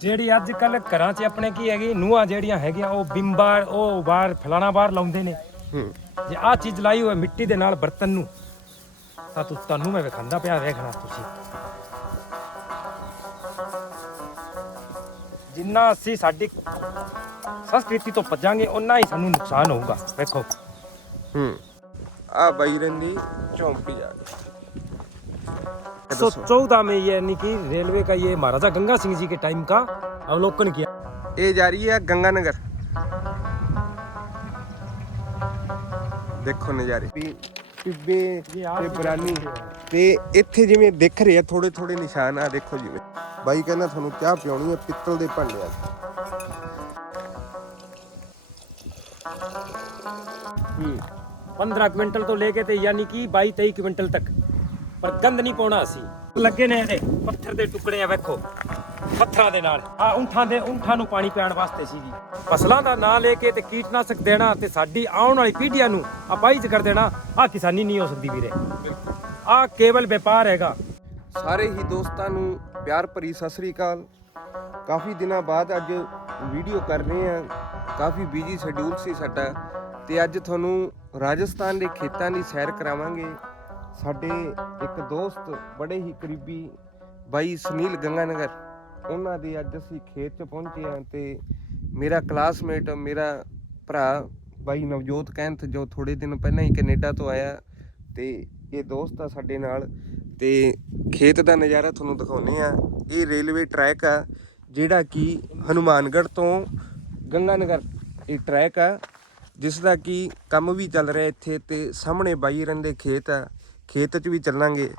ਜਿਹੜੀ ਅੱਜ ਕੱਲ ਘਰਾਂ 'ਚ ਆਪਣੇ ਕੀ ਹੈਗੀ ਨੂਹਾਂ ਜਿਹੜੀਆਂ ਹੈਗੀਆਂ ਉਹ ਬਿੰਬਾ ਉਹ ਬਾਹਰ ਫਲਾਣਾ ਬਾਹਰ ਲਾਉਂਦੇ ਨੇ। ਹੂੰ। ਜੇ ਆ ਚੀਜ਼ ਲਾਈ ਹੋਵੇ ਮਿੱਟੀ ਦੇ ਨਾਲ ਬਰਤਨ ਨੂੰ ਤਾਂ ਤੂੰ ਤੁਹਾਨੂੰ ਮੈਂ ਵਿਖਾਂਦਾ ਪਿਆ ਵੇਖਣਾ ਤੁਸੀਂ। ਜਿੰਨਾ ਅਸੀਂ ਸਾਡੀ ਸੰਸਕ੍ਰਿਤੀ ਤੋਂ ਭੱਜਾਂਗੇ ਉਨਾ ਹੀ ਸਾਨੂੰ ਨੁਕਸਾਨ ਹੋਊਗਾ। ਵੇਖੋ। ਹੂੰ। ਆ ਬਾਈ ਰੰਦੀ ਝੌਂਪੀ ਜਾ 1914 में ये यानी कि रेलवे का ये महाराजा गंगा सिंह जी के टाइम का अवलोकन किया ये जा रही है गंगानगर ਦੇਖੋ ਨਜ਼ਾਰੇ। ਟਿੱਬੇ ਤੇ ਪੁਰਾਣੀ ਤੇ ਇੱਥੇ ਜਿਵੇਂ ਦਿਖ ਰਿਹਾ ਥੋੜੇ ਥੋੜੇ ਨਿਸ਼ਾਨ ਆ ਦੇਖੋ ਜਿਵੇਂ। ਬਾਈ ਕਹਿੰਦਾ ਤੁਹਾਨੂੰ ਚਾਹ ਪਿਉਣੀ ਹੈ ਪਿੱਤਲ ਦੇ ਭਾਂਡਿਆਂ 'ਚ ਹੂੰ। 15 ਕੁਇੰਟਲ ਤੋਂ ਲੈ ਕੇ ਤੇ ਯਾਨੀ ਕਿ 22 23 ਕੁਇੰਟਲ ਤੱਕ। ਪਰ ਗੰਦ ਨਹੀਂ ਪਾਉਣਾ ਅਸੀਂ। ਲੱਗੇ ਨੇ ਇਹਦੇ ਪੱਥਰ ਦੇ ਟੁਕੜੇ ਆ, ਵੇਖੋ। ਪੱਥਰਾਂ ਦੇ ਨਾਲ। ਆ ਉਂਠਾਂ ਦੇ ਉਂਠਾਂ ਨੂੰ ਪਾਣੀ ਪਿਆਉਣ ਵਾਸਤੇ ਸੀ ਜੀ। ਫਸਲਾਂ ਦਾ ਨਾਂ ਲੈ ਕੇ ਤੇ ਕੀਟਨਾਸ਼ਕ ਦੇਣਾ ਤੇ ਸਾਡੀ ਆਉਣ ਵਾਲੀ ਪੀੜ੍ਹੀਆਂ ਨੂੰ ਅਪਾਹਿਜ ਕਰ ਦੇਣਾ ਆ ਕਿਸਾਨੀ ਨਹੀਂ ਹੋ ਸਕਦੀ ਵੀਰੇ। ਆ ਕੇਵਲ ਵਪਾਰ ਹੈਗਾ। ਸਾਰੇ ਹੀ ਦੋਸਤਾਂ ਨੂੰ ਪਿਆਰ ਭਰੀ ਸਤਿ ਸ੍ਰੀ ਅਕਾਲ। ਕਾਫੀ ਦਿਨਾਂ ਬਾਅਦ ਅੱਜ ਵੀਡੀਓ ਕਰ ਰਹੇ ਹਾਂ। ਕਾਫੀ ਬਿਜ਼ੀ ਸ਼ਡਿਊਲ ਸੀ ਸਾਡਾ। ਤੇ ਅੱਜ ਤੁਹਾਨੂੰ ਰਾਜਸਥਾਨ ਦੇ ਖੇਤਾਂ ਦੀ ਸੈਰ ਕਰਾਵਾਂਗੇ। ਸਾਡੇ ਇੱਕ ਦੋਸਤ ਬੜੇ ਹੀ ਕਰੀਬੀ ਬਾਈ ਸੁਨੀਲ ਗੰਗਾਨਗਰ, ਉਹਨਾਂ ਦੇ ਅੱਜ ਅਸੀਂ ਖੇਤ 'ਚ ਪਹੁੰਚੇ ਹਾਂ ਤੇ ਮੇਰਾ ਕਲਾਸਮੇਟ ਮੇਰਾ ਭਰਾ ਬਾਈ ਨਵਜੋਤ ਕੈਂਥ ਜੋ ਥੋੜੇ ਦਿਨ ਪਹਿਲਾਂ ਹੀ ਕੈਨੇਡਾ ਤੋਂ ਆਇਆ ਤੇ ਇਹ ਦੋਸਤ ਆ ਸਾਡੇ ਨਾਲ ਤੇ ਖੇਤ ਦਾ ਨਜ਼ਾਰਾ ਤੁਹਾਨੂੰ ਦਿਖਾਉਨੇ ਆ ਇਹ ਰੇਲਵੇ ਟਰੈਕ ਆ, ਜਿਹੜਾ ਕਿ ਹਨੂਮਾਨਗੜ੍ਹ ਤੋਂ ਗੰਗਾਨਗਰ ਇਹ ਟਰੈਕ ਆ ਜਿਸ ਦਾ ਕਿ ਕੰਮ ਵੀ ਚੱਲ ਰਿਹਾ ਇੱਥੇ ਤੇ ਸਾਹਮਣੇ ਬਾਈ ਰਨ ਖੇਤ ਆ। ਖੇਤ 'ਚ ਵੀ ਚੱਲਾਂਗੇ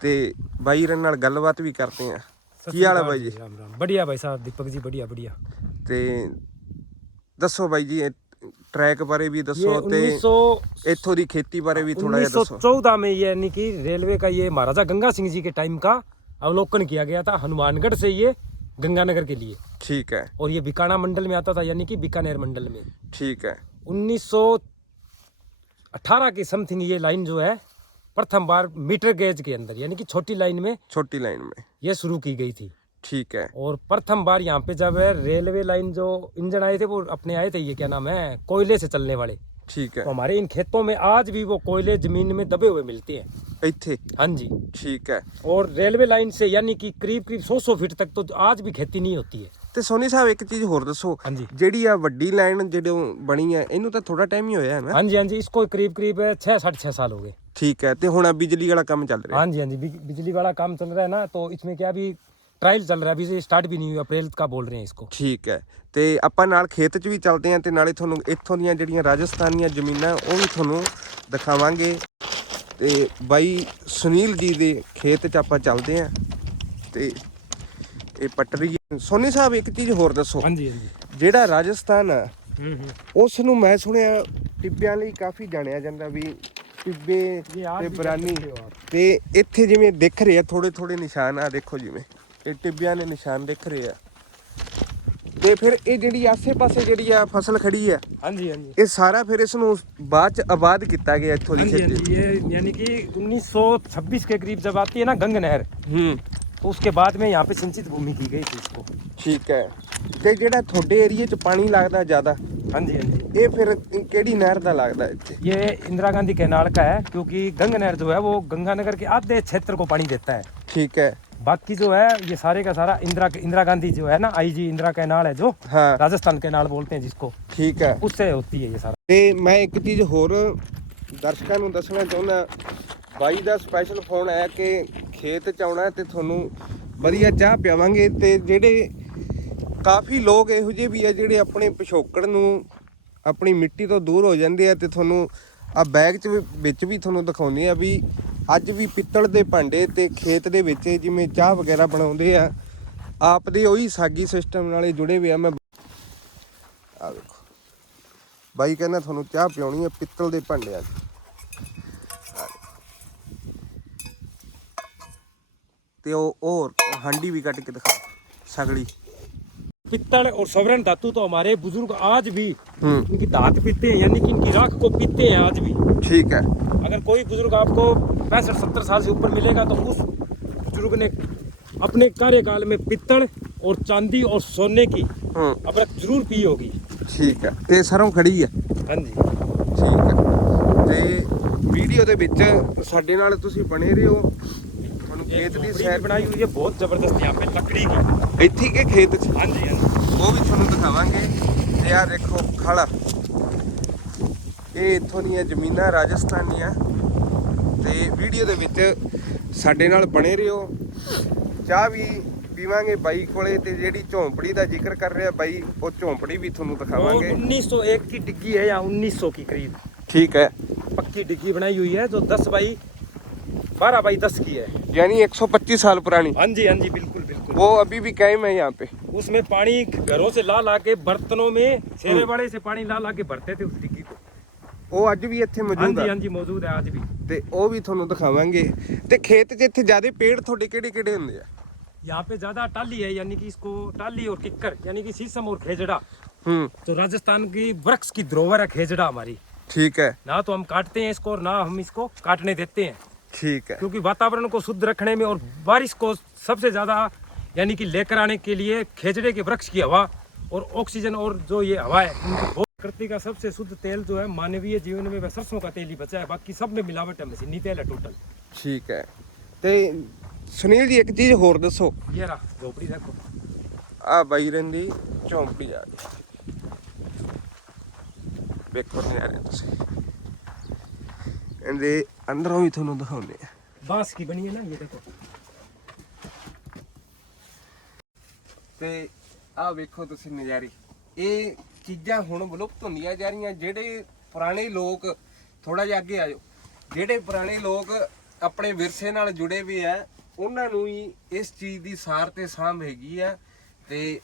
ਤੇ ਬਾਈ ਰਨ ਨਾਲ ਗੱਲਬਾਤ ਵੀ ਕਰਦੇ ਆ ਕੀ ਹਾਲ ਹੈ ਬਾਈ ਜੀ राम राम बढ़िया भाई साहब दीपक जी बढ़िया बढ़िया ਤੇ ਦੱਸੋ ਬਾਈ ਜੀ ਇਹ ਟਰੈਕ ਬਾਰੇ ਵੀ ये ਦੱਸੋ ਤੇ 1900 ਇੱਥੋਂ ਦੀ ਖੇਤੀ ਬਾਰੇ ਵੀ ਥੋੜਾ ਜਿਹਾ ਦੱਸੋ 1914 में ये यानी कि रेलवे का ये महाराजा गंगा सिंह जी के टाइम का अवलोकन किया गया था हनुमानगढ़ से ये गंगानगर के लिए ਠੀਕ ਹੈ और ये बीकाना मंडल में आता था यानी कि बीकानेर मंडल में ਠੀਕ ਹੈ 1918 की समथिंग ये लाइन जो है प्रथम बार मीटर गेज के अंदर यानी कि छोटी लाइन में छोटी लाइन में। ये शुरू की गई थी। ठीक है। और प्रथम बार यहाँ पे जब रेलवे लाइन जो इंजन आए थे वो अपने आए थे ये क्या नाम है कोयले से चलने वाले। ठीक है। तो हमारे इन खेतों में आज भी वो कोयले ज़मीन में दबे हुए मिलते हैं। इतने हाँ जी। ठीक है। और रेलवे लाइन से यानी कि करीब करीब सौ सौ फीट तक तो आज भी खेती नहीं होती है। ਤੇ ਸੋਨੀ ਸਾਹਿਬ ਇੱਕ ਚੀਜ਼ ਹੋਰ ਦੱਸੋ ਹਾਂਜੀ। ਜਿਹੜੀ ਆ ਵੱਡੀ ਲਾਈਨ ਜਿਹੜੋਂ ਬਣੀ ਆ ਇਹਨੂੰ ਤਾਂ ਥੋੜਾ ਟਾਈਮ ਹੀ ਹੋਇਆ ਹੈ ਨਾ हाँ जी हाँ जी इसको करीब करीब छः साढ़े छः साल हो गए ਠੀਕ ਹੈ ਤੇ ਹੁਣ ਆ ਬਿਜਲੀ ਵਾਲਾ ਕੰਮ ਚੱਲ ਰਿਹਾ हाँ जी हाँ जी बिज- बिजली वाला काम चल रहा है ना तो इसमें क्या अभी ट्रायल चल रहा है अभी से स्टार्ट भी नहीं हुआ अप्रैल का बोल रहे हैं इसको ਠੀਕ ਹੈ ਤੇ ਆਪਾਂ ਨਾਲ ਖੇਤ 'ਚ ਵੀ ਚੱਲਦੇ ਆਂ ਤੇ ਨਾਲੇ ਤੁਹਾਨੂੰ ਇੱਥੋਂ ਦੀਆਂ ਜਿਹੜੀਆਂ ਰਾਜਸਥਾਨ ਦੀਆਂ ਜ਼ਮੀਨਾਂ ਉਹ ਵੀ ਤੁਹਾਨੂੰ ਦਿਖਾਵਾਂਗੇ ਤੇ ਬਾਈ ਸੁਨੀਲ ਜੀ ਦੇ ਖੇਤ 'ਚ ਆਪਾਂ ਚੱਲਦੇ ਆਂ ਤੇ ਇਹ ਪਟਰੀ ਸੋਨੀ ਸਾਹਿਬ ਇੱਕ ਚੀਜ਼ ਹੋਰ ਦੱਸੋ। ਹਾਂਜੀ ਹਾਂਜੀ। ਜਿਹੜਾ ਰਾਜਸਥਾਨ ਆ ਹੂੰ ਹੂੰ। ਉਸ ਨੂੰ ਮੈਂ ਸੁਣਿਆ ਟਿੱਬਿਆਂ ਲਈ ਕਾਫੀ ਜਾਣਿਆ ਜਾਂਦਾ ਵੀ ਟਿੱਬੇ ਤੇ ਪੁਰਾਣੀ ਤੇ ਇੱਥੇ ਜਿਵੇਂ ਦਿਖ ਰਹੇ ਆ ਥੋੜੇ ਥੋੜੇ ਨਿਸ਼ਾਨ ਆ ਦੇਖੋ ਜਿਵੇਂ ਇਹ ਟਿੱਬਿਆਂ ਦੇ ਨਿਸ਼ਾਨ ਦਿਖ ਰਹੇ ਆ। ਤੇ ਫਿਰ ਇਹ ਜਿਹੜੀ ਆਸੇ-ਪਾਸੇ ਜਿਹੜੀ ਆ ਫਸਲ ਖੜੀ ਆ ਹਾਂਜੀ ਹਾਂਜੀ। ਇਹ ਸਾਰਾ ਫਿਰ ਇਸ ਨੂੰ ਬਾਅਦ ਚ ਆਬਾਦ ਕੀਤਾ ਗਿਆ ਇੱਥੋਂ ਦੀ ਖੇਤੀ ਇਹ ਯਾਨੀ ਕਿ 1926 ਕੇ ਕਰੀਬ ਜਵਾਤੀ ਆਤੀ ਹੈ ਨਾ ਗੰਗ ਨਹਿਰ ਹੂੰ। तो उसके बाद में यहाँ पे सिंचित भूमि की गई थी इसको ਠੀਕ ਹੈ ਤੇ ਜਿਹੜਾ ਤੁਹਾਡੇ ਏਰੀਏ ਚ ਪਾਣੀ ਲੱਗਦਾ ਜ਼ਿਆਦਾ हाँ जी हाँ जी ਇਹ ਫਿਰ ਕਿਹੜੀ ਨਹਿਰ ਦਾ ਲੱਗਦਾ ਇੱਥੇ ये इंदिरा गांधी कैनाल का है क्योंकि गंग नहर जो है वो गंगानगर के आधे क्षेत्र को पानी देता है ਠੀਕ ਹੈ बाकी जो है ये सारे का सारा इंदिरा इंदिरा गांधी जो है ना आई जी इंदिरा कैनाल है जो ਹਾਂ राजस्थान कैनाल बोलते हैं जिसको ਠੀਕ ਹੈ उससे होती है ये सारा ਤੇ ਮੈਂ ਇੱਕ ਚੀਜ਼ ਹੋਰ ਦਰਸ਼ਕਾਂ ਨੂੰ ਦੱਸਣਾ ਚਾਹੁੰਦਾ ਬਾਈ ਦਾ ਸਪੈਸ਼ਲ ਫੋਨ ਆਇਆ ਕਿ ਖੇਤ ਚ ਆਉਣਾ ਤੇ ਤੁਹਾਨੂੰ ਵਧੀਆ ਚਾਹ ਪਿਆਵਾਂਗੇ ਤੇ ਜਿਹੜੇ ਕਾਫੀ ਲੋਕ ਇਹੋ ਜਿਹੇ ਵੀ ਆ ਜਿਹੜੇ ਆਪਣੇ ਪਿਛੋਕੜ ਨੂੰ ਆਪਣੀ ਮਿੱਟੀ ਤੋਂ ਦੂਰ ਹੋ ਜਾਂਦੇ ਆ ਤੇ ਤੁਹਾਨੂੰ ਆ ਬੈਗ ਚ ਵੀ- ਵਿੱਚ ਵੀ ਤੁਹਾਨੂੰ ਦਿਖਾਉਂਦੇ ਆ ਵੀ ਅੱਜ ਵੀ ਪਿੱਤਲ ਦੇ ਭਾਂਡੇ ਤੇ ਖੇਤ ਦੇ ਵਿੱਚ ਜਿਵੇਂ ਚਾਹ ਵਗੈਰਾ ਬਣਾਉਂਦੇ ਆ, ਆਪ ਦੇ ਉਹੀ ਸਾਗੀ ਸਿਸਟਮ ਨਾਲੇ ਜੁੜੇ ਹੋਏ ਆ। ਮੈਂ ਆ ਵੇਖੋ। ਬਾਈ ਕਹਿੰਦਾ ਤੁਹਾਨੂੰ ਚਾਹ ਪਿਉਣੀ ਹੈ ਪਿੱਤਲ ਦੇ ਭਾਂਡਿਆਂ 'ਚ। ਤੇ ਉਹ ਉਹ ਹਾਂਡੀ ਵੀ ਕੱਟ ਕੇ ਦਿਖਾ ਸਗੜੀ पित्तल और सवरण धातु तो हमारे बुजुर्ग आज भी हम्म। इनकी धात पीते हैं यानी कि इनकी राख को पीते हैं आज भी ਠੀਕ ਹੈ अगर कोई बुजुर्ग आपको पैंसठ सत्तर साल से ऊपर मिलेगा तो उस बुजुर्ग ने अपने कार्यकाल में पित्तल और चांदी और सोने की ਹੂੰ अबरक जरूर पी होगी ਠੀਕ ਹੈ ਤੇ ਸਰੋਂ ਖੜੀ ਹੈ हाँ जी ਠੀਕ ਹੈ ਤੇ ਵੀਡੀਓ ਦੇ ਵਿੱਚ ਸਾਡੇ ਨਾਲ ਤੁਸੀਂ ਬਣੇ ਰਹੋ ਤੁਹਾਨੂੰ ਖੇਤ ਦੀ झोपड़ी ਸੈਰ भी बनाई हुई है बहुत जबरदस्त यहाँ पे लकड़ी की ਇੱਥੇ ਕੇ ਖੇਤ 'ਚ हाँ जी हाँ जी ਉਹ ਵੀ ਤੁਹਾਨੂੰ ਦਿਖਾਵਾਂਗੇ ਤੇ ਆ ਦੇਖੋ ਖਲਾ ਇਹ ਇੱਥੋਂ ਦੀਆਂ ਜ਼ਮੀਨਾਂ ਰਾਜਸਥਾਨ ਦੀਆਂ ਤੇ ਵੀਡੀਓ ਦੇ ਵਿੱਚ ਸਾਡੇ ਨਾਲ ਬਣੇ ਰਹੋ ਚਾਹ ਵੀ ਪੀਵਾਂਗੇ ਬਾਈ ਕੋਲੇ ਤੇ ਜਿਹੜੀ ਝੌਂਪੜੀ ਦਾ ਜ਼ਿਕਰ ਕਰ ਰਿਹਾ ਬਾਈ ਉਹ ਝੌਂਪੜੀ ਵੀ ਤੁਹਾਨੂੰ और ਦਿਖਾਵਾਂਗੇ 1901 की डिग्गी है या 1900 की करीब ਠੀਕ ਹੈ पक्की डिग्गी बनाई हुई है जो 10 बाई 12 बाई 10 की है यानी 125 साल पुरानी हाँ जी हाँ जी बिल्कुल बिल्कुल वो अभी भी कायम है यहाँ पे उसमें पानी घरों से ला ला के बर्तनों में सेरे वाले से पानी ला ला के भरते थे उस डिग्गी को ਉਹ ਅੱਜ ਵੀ ਇੱਥੇ हाँ ਮੌਜੂਦ जी ਆ हाँ जी मौजूद है आज भी ਤੇ ਉਹ ਵੀ ਤੁਹਾਨੂੰ ਦਿਖਾਵਾਂਗੇ ਤੇ ਖੇਤ 'ਚ ਇੱਥੇ ਜ਼ਿਆਦਾ ਪੇੜ ਤੁਹਾਡੇ ਕਿਹੜੇ ਕਿਹੜੇ ਹੁੰਦੇ ਆ यहाँ पे ज्यादा टाली है यानी कि इसको टाली और किक्कर यानी कि शीशम और खेजड़ा ਹੂੰ तो राजस्थान की वृक्ष की धरोहर है खेजड़ा हमारी ਠੀਕ है ना तो हम काटते हैं इसको और ना हम इसको काटने देते हैं ठीक है क्योंकि वातावरण को शुद्ध रखने में और बारिश को सबसे ज्यादा यानी कि लेकर आने के लिए खेजड़े के वृक्ष की हवा और ऑक्सीजन और जो ये हवा है उनकी बहुत- प्रकृति का सबसे शुद्ध तेल जो है मानवीय जीवन में वह सरसों का तेल ही बचा है बाकी सब में मिलावट है मशीनी तेल है टोटल ਠੀਕ ਹੈ ਤੇ ਸੁਨੀਲ ਜੀ ਇੱਕ ਚੀਜ਼ ਹੋਰ ਦੱਸੋ ये रहा झोपड़ी देखो ਆ ਬਾਈ ਰਹਿੰਦੀ ਝੌਂਪੜੀ ਆ ਗਈ ਵੇਖੋ ਨਿਆਰੇ ਤੁਸੀਂ ਇਹਦੇ ਅੰਦਰੋਂ ਵੀ ਤੁਹਾਨੂੰ ਦਿਖਾਉਂਦੇ ਆ ਬਾਸ ਕੀ ਬਣੀ ਹੈ ਨਾ ਇਹ ਦੇਖੋ ਤੇ ਆ ਵੇਖੋ ਤੁਸੀਂ ਨਜ਼ਾਰੇ। ਇਹ ਚੀਜ਼ਾਂ ਹੁਣ ਵਿਲੁਪਤ ਹੁੰਦੀਆਂ ਜਾ ਰਹੀਆਂ ਜਿਹੜੇ ਪੁਰਾਣੇ ਲੋਕ ਥੋੜਾ ਜਿਹਾ ਅੱਗੇ ਆਜੋ ਜਿਹੜੇ ਪੁਰਾਣੇ ਲੋਕ ਆਪਣੇ ਵਿਰਸੇ ਨਾਲ ਜੁੜੇ ਵੀ ਆ ਉਹਨਾਂ ਨੂੰ ਹੀ ਇਸ ਚੀਜ਼ ਦੀ ਸਾਰ ਤੇ ਸਾਂਭ ਹੈਗੀ ਆ। ਤੇ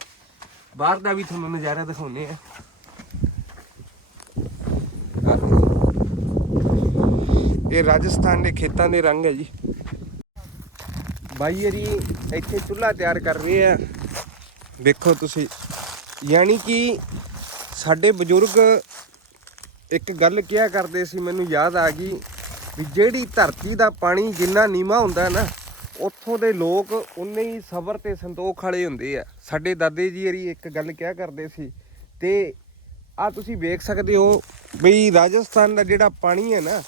ਬਾਹਰ ਦਾ ਵੀ ਤੁਹਾਨੂੰ ਨਜ਼ਾਰਾ ਦਿਖਾਉਨੇ ਆ। ਇਹ ਰਾਜਸਥਾਨ ਦੇ ਖੇਤਾਂ ਦੇ ਰੰਗ ਹੈ ਜੀ। ਬਾਈ ਜੀ ਇੱਥੇ ਚੁੱਲ੍ਹਾ ਤਿਆਰ ਕਰ ਰਹੇ ਆ। ਵੇਖੋ ਤੁਸੀਂ ਯਾਨੀ ਕਿ ਸਾਡੇ ਬਜ਼ੁਰਗ ਇੱਕ ਗੱਲ ਕਿਹਾ ਕਰਦੇ ਸੀ ਮੈਨੂੰ ਯਾਦ ਆ ਗਈ ਵੀ ਜਿਹੜੀ ਧਰਤੀ ਦਾ ਪਾਣੀ ਜਿੰਨਾ ਨੀਵਾ ਹੁੰਦਾ ਨਾ ਉੱਥੋਂ ਦੇ ਲੋਕ ਉਨੇ ਹੀ ਸਬਰ ਤੇ ਸੰਤੋਖ ਵਾਲੇ ਹੁੰਦੇ ਆ। ਸਾਡੇ ਦਾਦੇ ਜੀ ਹਰੀ ਇੱਕ ਗੱਲ ਕਿਹਾ ਕਰਦੇ ਸੀ ਤੇ ਆ ਤੁਸੀਂ ਵੇਖ ਸਕਦੇ ਹੋ ਬਈ ਰਾਜਸਥਾਨ ਦਾ ਜਿਹੜਾ ਪਾਣੀ ਹੈ ਨਾ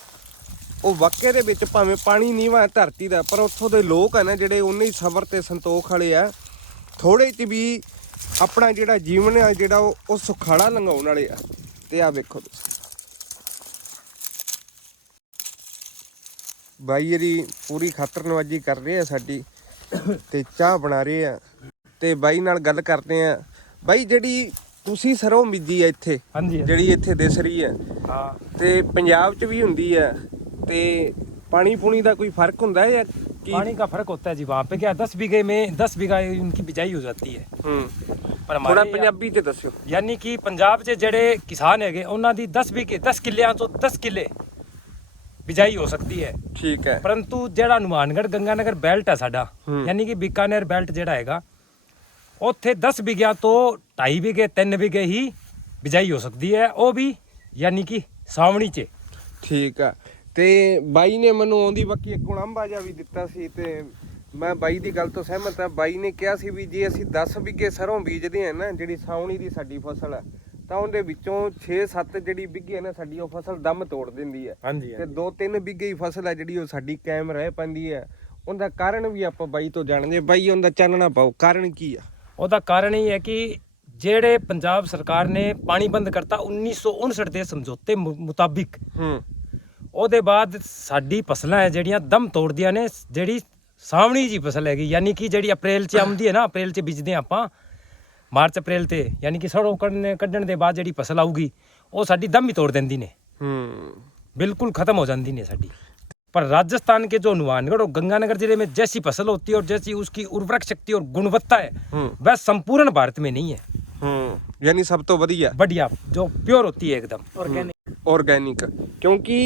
ਉਹ ਵਾਕੇ ਦੇ ਵਿੱਚ ਭਾਵੇਂ ਪਾਣੀ ਨਹੀਂ ਵਾ ਧਰਤੀ ਦਾ ਪਰ ਉੱਥੋਂ ਦੇ ਲੋਕ ਆ ਨਾ ਜਿਹੜੇ ਉਹਨੇ ਹੀ ਸਬਰ ਤੇ ਸੰਤੋਖ ਵਾਲੇ ਆ। ਥੋੜੇ ਚ ਵੀ ਆਪਣਾ ਜਿਹੜਾ ਜੀਵਨ ਆ ਜਿਹੜਾ ਉਹ ਸੁਖਾਲਾ ਲੰਘਾਉਣ ਵਾਲੇ ਆ। ਤੇ ਆ ਵੇਖੋ ਤੁਸੀਂ। ਬਾਈ ਜਿਹੜੀ ਪੂਰੀ ਖਤਰਨਵਾਜ਼ੀ ਕਰ ਰਹੇ ਆ ਸਾਡੀ ਤੇ ਚਾਹ ਬਣਾ ਰਹੇ ਆ। ਤੇ ਬਾਈ ਨਾਲ ਗੱਲ ਕਰਦੇ ਆ। ਬਾਈ ਜਿਹੜੀ ਤੁਸੀਂ ਸਰੋਂ ਬੀਜੀ ਆ ਇੱਥੇ ਜਿਹੜੀ ਇੱਥੇ ਦਿਸ ਰਹੀ ਆ। ਤੇ ਪੰਜਾਬ 'ਚ ਵੀ ਹੁੰਦੀ ਆ। ਤੇ ਪਾਣੀ ਪੂਣੀ ਦਾ ਕੋਈ ਫਰਕ ਹੁੰਦਾ ਹੈ ਜਾਂ ਕੀ पानी का फर्क होता है जी वहाँ पे क्या दस बीघे में दस बीघा उनकी बिजाई हो जाती है ਹੂੰ पर ਥੋੜਾ हमारे ਪੰਜਾਬੀ 'ਚ ਦੱਸਿਓ ਯਾਨੀ ਕਿ ਪੰਜਾਬ 'ਚ ਜਿਹੜੇ ਕਿਸਾਨ ਹੈਗੇ ਉਹਨਾਂ ਦੀ 10 ਵਿਗੇ 10 ਕਿੱਲਿਆਂ ਤੋਂ 10 ਕਿੱਲੇ ਬਿਜਾਈ ਹੋ ਸਕਦੀ ਹੈ ਠੀਕ ਹੈ ਪਰੰਤੂ ਜਿਹੜਾ ਹਨੂਮਾਨਗੜ੍ਹ ਗੰਗਾਨਗਰ ਬੈਲਟ ਹੈ ਸਾਡਾ ਹੂੰ। ਯਾਨੀ ਕਿ ਬੀਕਾਨੇਰ ਬੈਲਟ ਜਿਹੜਾ ਹੈਗਾ ਉੱਥੇ 10 ਵਿਗਿਆਂ ਤੋਂ 2.5 ਵਿਗੇ 3 ਵਿਗੇ ਹੀ ਬਿਜਾਈ ਹੋ ਸਕਦੀ ਹੈ ਉਹ ਵੀ ਯਾਨੀ ਕਿ ਸਾਵਣੀ 'ਚ ਠੀਕ ਆ ਤੇ ਬਾਈ ਨੇ ਮੈਨੂੰ ਆਉਂਦੀ ਬਾਕੀ ਇੱਕ ਉਣਾਂਬਾ ਜਿਹਾ ਵੀ ਦਿੱਤਾ ਸੀ ਤੇ ਮੈਂ ਬਾਈ ਦੀ ਗੱਲ ਤੋਂ ਸਹਿਮਤ ਹਾਂ। ਬਾਈ ਨੇ ਕਿਹਾ ਸੀ ਵੀ ਜੇ ਅਸੀਂ 10 ਵਿਗੇ ਸਰੋਂ ਬੀਜਦੇ ਹਾਂ ਨਾ ਜਿਹੜੀ ਸਾਉਣੀ ਦੀ ਸਾਡੀ ਫਸਲ ਹੈ ਤਾਂ ਉਹਦੇ ਵਿੱਚੋਂ 6-7 ਜਿਹੜੀ ਵਿਗੇ ਹੈ ਨਾ ਸਾਡੀ ਉਹ ਫਸਲ ਦਮ ਤੋੜ ਦਿੰਦੀ ਹੈ ਤੇ 2-3 ਵਿਗੇ ਹੀ ਫਸਲ ਹੈ ਜਿਹੜੀ ਉਹ ਸਾਡੀ ਕਾਇਮ ਰਹਿ ਪੈਂਦੀ ਹੈ ਉਹਦਾ ਕਾਰਨ ਵੀ ਆਪਾਂ ਬਾਈ ਤੋਂ ਜਾਣਦੇ ਬਾਈ ਉਹਦਾ ਚਾਨਣਾ ਪਾਓ ਕਾਰਨ ਕੀ ਆ? ਉਹਦਾ ਕਾਰਨ ਇਹ ਹੈ ਕਿ ਜਿਹੜੇ ਪੰਜਾਬ ਸਰਕਾਰ ਨੇ ਪਾਣੀ ਬੰਦ ਕਰਤਾ 1959 ਦੇ ਸਮਝੌਤੇ ਮੁਤਾਬਿਕ ਹੂੰ। ਉਹਦੇ ਬਾਅਦ ਸਾਡੀ ਫਸਲਾਂ ਹੈ ਜਿਹੜੀਆਂ ਦਮ ਤੋੜਦੀਆਂ ਨੇ ਜਿਹੜੀ ਸਾਵਣੀ ਜੀ ਫਸਲ ਹੈਗੀ ਯਾਨੀ ਕਿ ਜਿਹੜੀ ਅਪ੍ਰੈਲ 'ਚ ਆਉਂਦੀ ਹੈ ਨਾ ਅਪ੍ਰੈਲ 'ਚ ਬੀਜਦੇ ਹਾਂ ਆਪਾਂ ਮਾਰਚ ਅਪ੍ਰੈਲ ਤੇ ਯਾਨੀ ਕਿ ਸਰੋਂ ਕੱਢਣ ਕੱਢਣ ਦੇ ਬਾਅਦ ਜਿਹੜੀ ਫਸਲ ਆਊਗੀ ਉਹ ਸਾਡੀ ਦਮ ਹੀ ਤੋੜ ਦਿੰਦੀ ਨੇ ਹੂੰ बिल्कुल खत्म हो जाती है साड़ी पर राजस्थान के जो हनुमानगढ़ और गंगानगर जिले में जैसी फसल होती है और जैसी उसकी उर्वरक शक्ति और गुणवत्ता है हम्म। वह संपूर्ण भारत में नहीं है ਹੂੰ ਯਾਨੀ ਸਭ ਤੋਂ ਵਧੀਆ बढ़िया जो प्योर होती है एकदम ऑर्गेनिक ਆਰਗੈਨਿਕ ਕਿਉਂਕਿ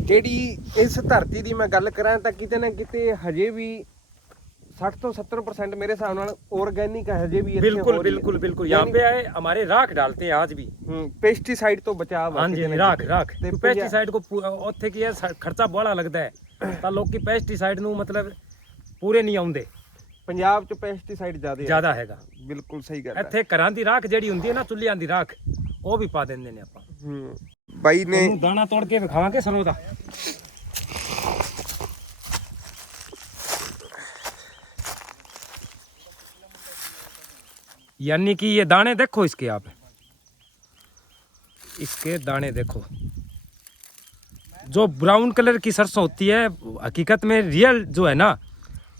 ਜਿਹੜੀ ਇਸ ਧਰਤੀ ਦੀ ਮੈਂ ਗੱਲ ਕਰਾਂ ਤਾਂ ਕਿਤੇ ਨਾ ਕਿਤੇ ਹਜੇ ਵੀ 60 ਤੋਂ 70% ਮੇਰੇ ਹਿਸਾਬ ਨਾਲ ਆਰਗੈਨਿਕ ਹਜੇ ਵੀ ਇੱਥੇ बिल्कुल ਹੋ ਰਹੀ ਹੈ। बिल्कुल बिल्कुल यहाँ पे आए हमारे राख डालते हैं आज भी ਹੂੰ ਪੈਸਟੀਸਾਈਡ ਤੋਂ ਬਚਾਅ हाँ जी राख राख ਤੇ पेस्टिसाइड को पू- ਉੱਥੇ ਕੀ ਹੈ ਸਾ- ਖਰਚਾ ਬੜਾ ਲੱਗਦਾ ਹੈ ਤਾਂ ਲੋਕੀ ਪੈਸਟੀਸਾਈਡ ਨੂੰ ਮਤਲਬ ਪੂਰੇ ਨਹੀਂ ਆਉਂਦੇ ਪੰਜਾਬ ਚ ਪੈਸਟੀਸਾਈਡ ਜ਼ਿਆਦਾ ਹੈ ਜ਼ਿਆਦਾ ਹੈਗਾ ਬਿਲਕੁਲ ਸਹੀ ਗੱਲ ਹੈ ਇੱਥੇ ਘਰਾਂ ਦੀ ਰਾਖ ਜਿਹੜੀ ਹੁੰਦੀ ਹੈ ਨਾ ਚੁੱਲ੍ਹਿਆਂ ਦੀ ਰਾਖ ਉਹ ਵੀ ਪਾ ਦਿੰਦੇ ਨੇ ਆਪਾਂ ਹੂੰ ਬਾਈ ਨੇ ਉਹਨੂੰ ਦਾਣਾ ਤੋੜ ਕੇ ਵਿਖਾਵਾਂਗੇ ਸਰੋਂ ਦਾ यानी कि ये दाने देखो इसके आप इसके दाने देखो जो ब्राउन कलर की सरसों होती है हकीकत में रियल जो है ना